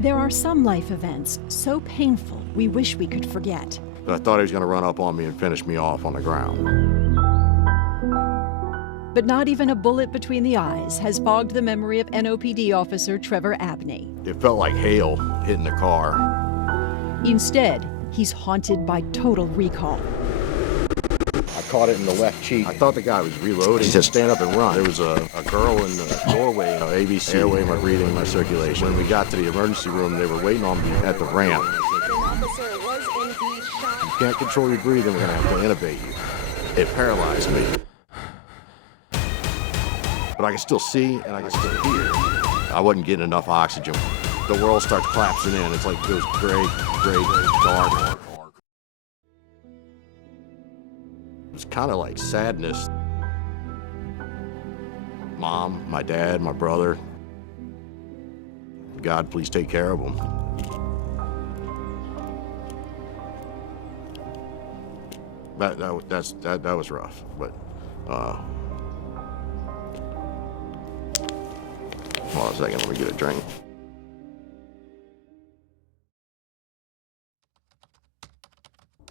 There are some life events so painful we wish we could forget. I thought he was going to run up on me and finish me off on the ground. But not even a bullet between the eyes has fogged the memory of NOPD officer Trevor Abney. It felt like hail hitting the car. Instead, he's haunted by total recall. I caught it in the left cheek. I thought the guy was reloading. He said, stand up and run. There was a girl in the doorway, ABC, airway, my breathing, my circulation. When we got to the emergency room, they were waiting on me at the ramp. You can't control your breathing, we're gonna have to intubate you. It paralyzed me. But I can still see and I can still hear. I wasn't getting enough oxygen. The world starts collapsing in. It's like it goes gray, dark. It's kind of like sadness. Mom, my dad, my brother. God, please take care of them. That was rough, but hold on a second, let me get a drink.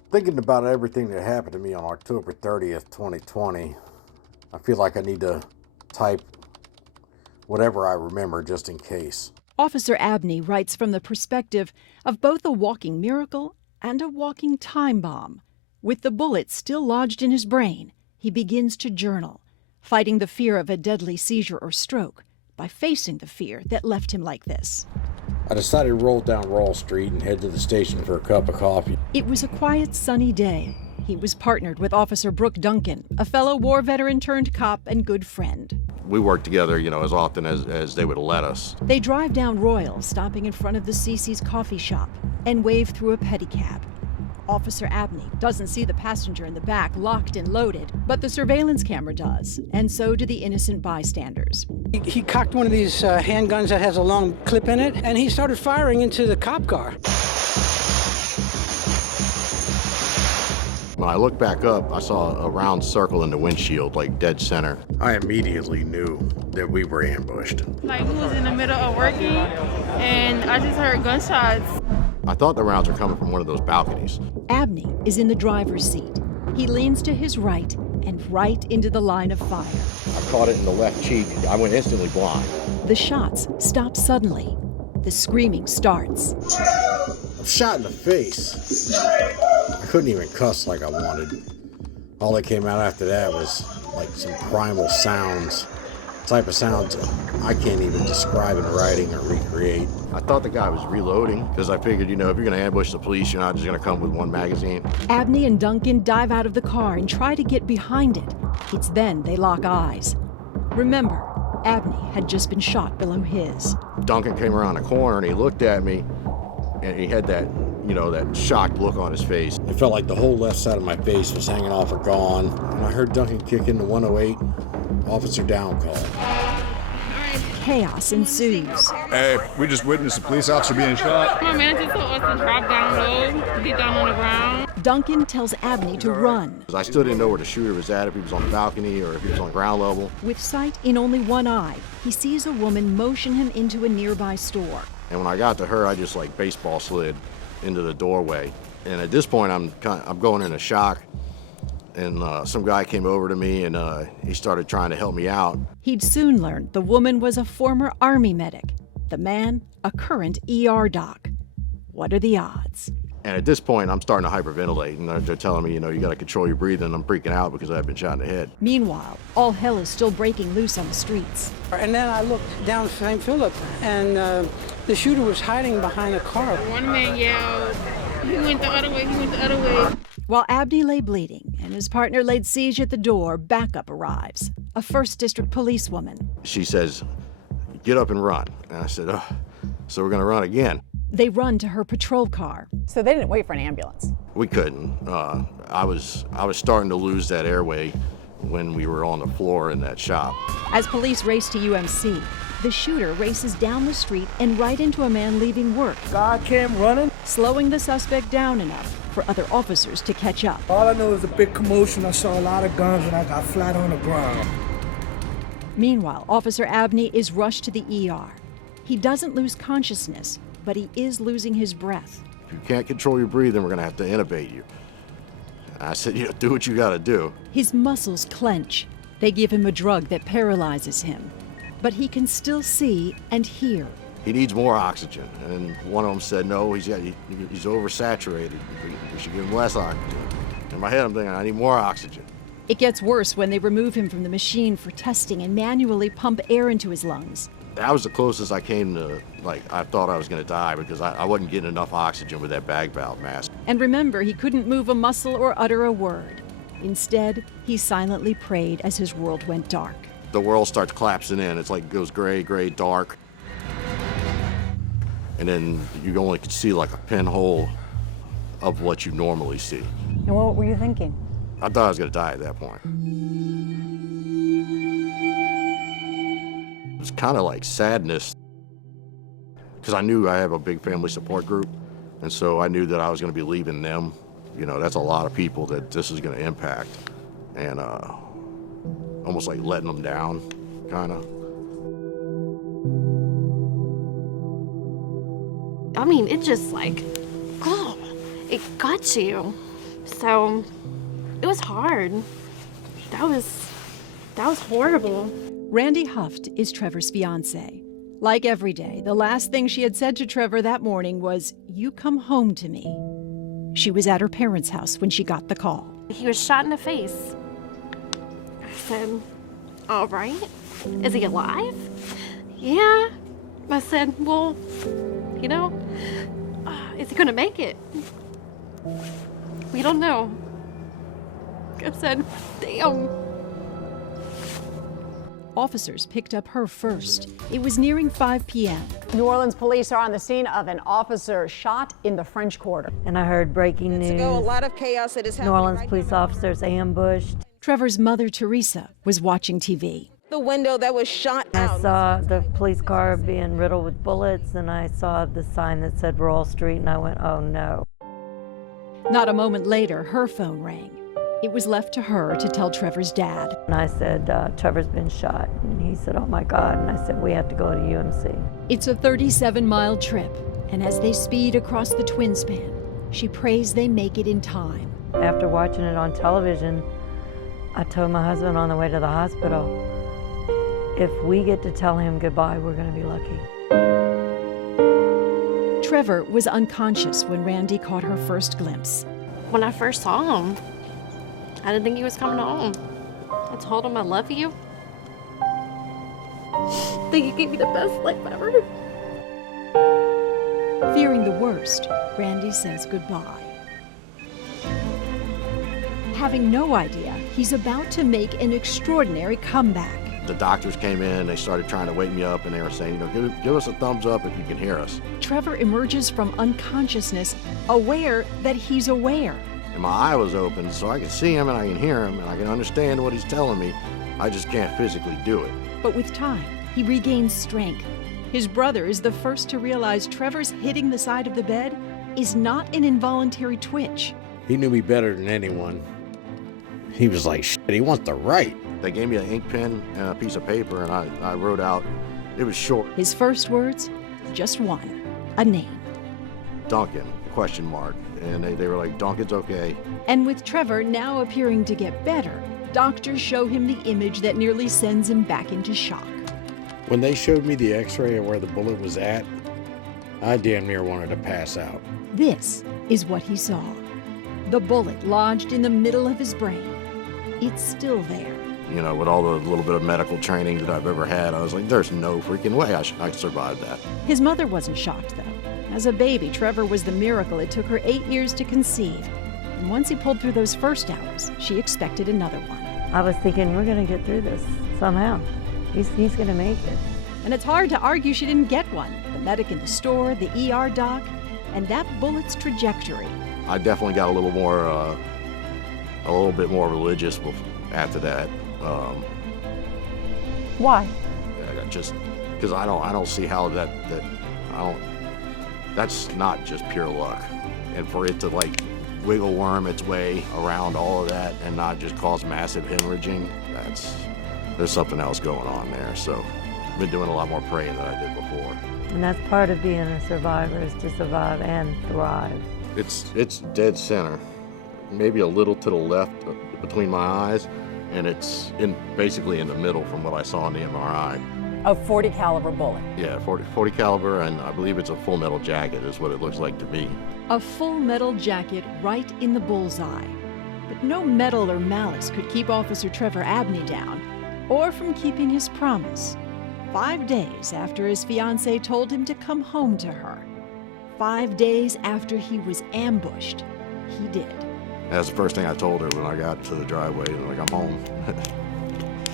Thinking about everything that happened to me on October 30th, 2020, I feel like I need to type whatever I remember just in case. Officer Abney writes from the perspective of both a walking miracle and a walking time bomb. With the bullet still lodged in his brain, he begins to journal, fighting the fear of a deadly seizure or stroke by facing the fear that left him like this. I decided to roll down Roll Street and head to the station for a cup of coffee. It was a quiet, sunny day. He was partnered with Officer Brooke Duncan, a fellow war veteran turned cop and good friend. We worked together, as often as they would let us. They drive down Royal, stopping in front of the CC's coffee shop, and wave through a pedicab. Officer Abney doesn't see the passenger in the back locked and loaded, but the surveillance camera does, and so do the innocent bystanders. He cocked one of these handguns that has a long clip in it, and he started firing into the cop car. When I looked back up, I saw a round circle in the windshield, like dead center. I immediately knew that we were ambushed. Like, we was in the middle of working, and I just heard gunshots. I thought the rounds were coming from one of those balconies. Abney is in the driver's seat. He leans to his right and right into the line of fire. I caught it in the left cheek. I went instantly blind. The shots stop suddenly. The screaming starts. I'm shot in the face. I couldn't even cuss like I wanted. All that came out after that was like some primal sounds. Type of sounds I can't even describe in writing or recreate. I thought the guy was reloading because I figured, if you're going to ambush the police, you're not just going to come with one magazine. Abney and Duncan dive out of the car and try to get behind it. It's then they lock eyes. Remember, Abney had just been shot below his. Duncan came around the corner and he looked at me and he had that, that shocked look on his face. It felt like the whole left side of my face was hanging off or gone. And I heard Duncan kick into 108. Officer down call. Chaos ensues. Hey, we just witnessed a police officer being shot. My manager told us to drop down low, get down on the ground. Duncan tells Abney to run. I still didn't know where the shooter was at, if he was on the balcony or if he was on ground level. With sight in only one eye, he sees a woman motion him into a nearby store. And when I got to her, I just baseball slid into the doorway. And at this point, I'm going into shock. And some guy came over to me and he started trying to help me out. He'd soon learn the woman was a former Army medic, the man a current ER doc. What are the odds? And at this point, I'm starting to hyperventilate, and they're telling me, you got to control your breathing. I'm freaking out because I've been shot in the head. Meanwhile, all hell is still breaking loose on the streets. And then I looked down St. Philip, and the shooter was hiding behind a car. One man yelled, he went the other way. While Abney lay bleeding and his partner laid siege at the door, backup arrives. A 1st District policewoman. She says, get up and run. And I said, so we're going to run again. They run to her patrol car. So they didn't wait for an ambulance? We couldn't. I was starting to lose that airway when we were on the floor in that shop. As police race to UMC, the shooter races down the street and right into a man leaving work. God came running. Slowing the suspect down enough for other officers to catch up. All I know is a big commotion. I saw a lot of guns and I got flat on the ground. Meanwhile, Officer Abney is rushed to the ER. He doesn't lose consciousness, but he is losing his breath. If you can't control your breathing, we're going to have to intubate you. I said, do what you got to do. His muscles clench. They give him a drug that paralyzes him, but he can still see and hear. He needs more oxygen. And one of them said, no, he's oversaturated. We should give him less oxygen. In my head, I'm thinking, I need more oxygen. It gets worse when they remove him from the machine for testing and manually pump air into his lungs. That was the closest I came to, I thought I was going to die because I wasn't getting enough oxygen with that bag valve mask. And remember, he couldn't move a muscle or utter a word. Instead, he silently prayed as his world went dark. The world starts collapsing in. It's like it goes gray, dark. And then you only can see like a pinhole of what you normally see. And what were you thinking? I thought I was going to die at that point. It was kind of like sadness because I knew I have a big family support group, and so I knew that I was going to be leaving them. You know, that's a lot of people that this is going to impact, and almost like letting them down, kind of. I mean, it just like, oh, it got you. So it was hard. That was horrible. Randy Huft is Trevor's fiancé. Like every day, the last thing she had said to Trevor that morning was, "You come home to me." She was at her parents' house when she got the call. He was shot in the face. I said, all right, is he alive? Yeah. I said, well, you know, is he gonna make it? We don't know. I said, damn. Officers picked up her first. It was nearing 5 p.m. New Orleans police are on the scene of an officer shot in the French Quarter. And I heard breaking news. A lot of chaos that is happening. New Orleans police officers ambushed. Trevor's mother, Teresa, was watching TV. The window that was shot out. I saw the police car being riddled with bullets, and I saw the sign that said Royal Street, and I went, oh no. Not a moment later, her phone rang. It was left to her to tell Trevor's dad. And I said, Trevor's been shot. And he said, oh my God. And I said, we have to go to UMC. It's a 37-mile trip, and as they speed across the twin span, she prays they make it in time. After watching it on television, I told my husband on the way to the hospital, if we get to tell him goodbye, we're going to be lucky. Trevor was unconscious when Randy caught her first glimpse. When I first saw him, I didn't think he was coming home. I told him I love you. I think he gave me the best life ever. Fearing the worst, Randy says goodbye. Having no idea, he's about to make an extraordinary comeback. The doctors came in, they started trying to wake me up, and they were saying, you know, give us a thumbs up if you can hear us. Trevor emerges from unconsciousness, aware that he's aware. And my eye was open, so I can see him and I can hear him and I can understand what he's telling me. I just can't physically do it. But with time, he regains strength. His brother is the first to realize Trevor's hitting the side of the bed is not an involuntary twitch. He knew me better than anyone. He was like, shit, he wants to write. They gave me an ink pen and a piece of paper, and I wrote out, it was short. His first words, just one, a name. Duncan, question mark. And they were like, Duncan's okay. And with Trevor now appearing to get better, doctors show him the image that nearly sends him back into shock. When they showed me the x-ray of where the bullet was at, I damn near wanted to pass out. This is what he saw. The bullet lodged in the middle of his brain. It's still there. You know, with all the little bit of medical training that I've ever had, I was like, there's no freaking way I survived that. His mother wasn't shocked, though. As a baby, Trevor was the miracle it took her 8 years to conceive. And once he pulled through those first hours, she expected another one. I was thinking, we're going to get through this somehow. He's going to make it. And it's hard to argue she didn't get one. The medic in the store, the ER doc, and that bullet's trajectory. I definitely got a little bit more religious after that. Why? Just because I don't see how that's not just pure luck. And for it to like wiggle worm its way around all of that and not just cause massive hemorrhaging, there's something else going on there. So been doing a lot more praying than I did before. And that's part of being a survivor, is to survive and thrive. It's dead center, maybe a little to the left between my eyes, and it's basically in the middle from what I saw in the MRI. A .40 caliber bullet. Yeah, 40 caliber, and I believe it's a full metal jacket is what it looks like to me. A full metal jacket right in the bullseye. But no metal or malice could keep Officer Trevor Abney down, or from keeping his promise. 5 days after his fiancée told him to come home to her. 5 days after he was ambushed, he did. That's the first thing I told her when I got to the driveway, like, I'm home.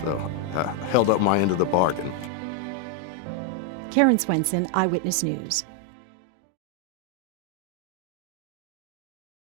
So I held up my end of the bargain. Karen Swenson, Eyewitness News.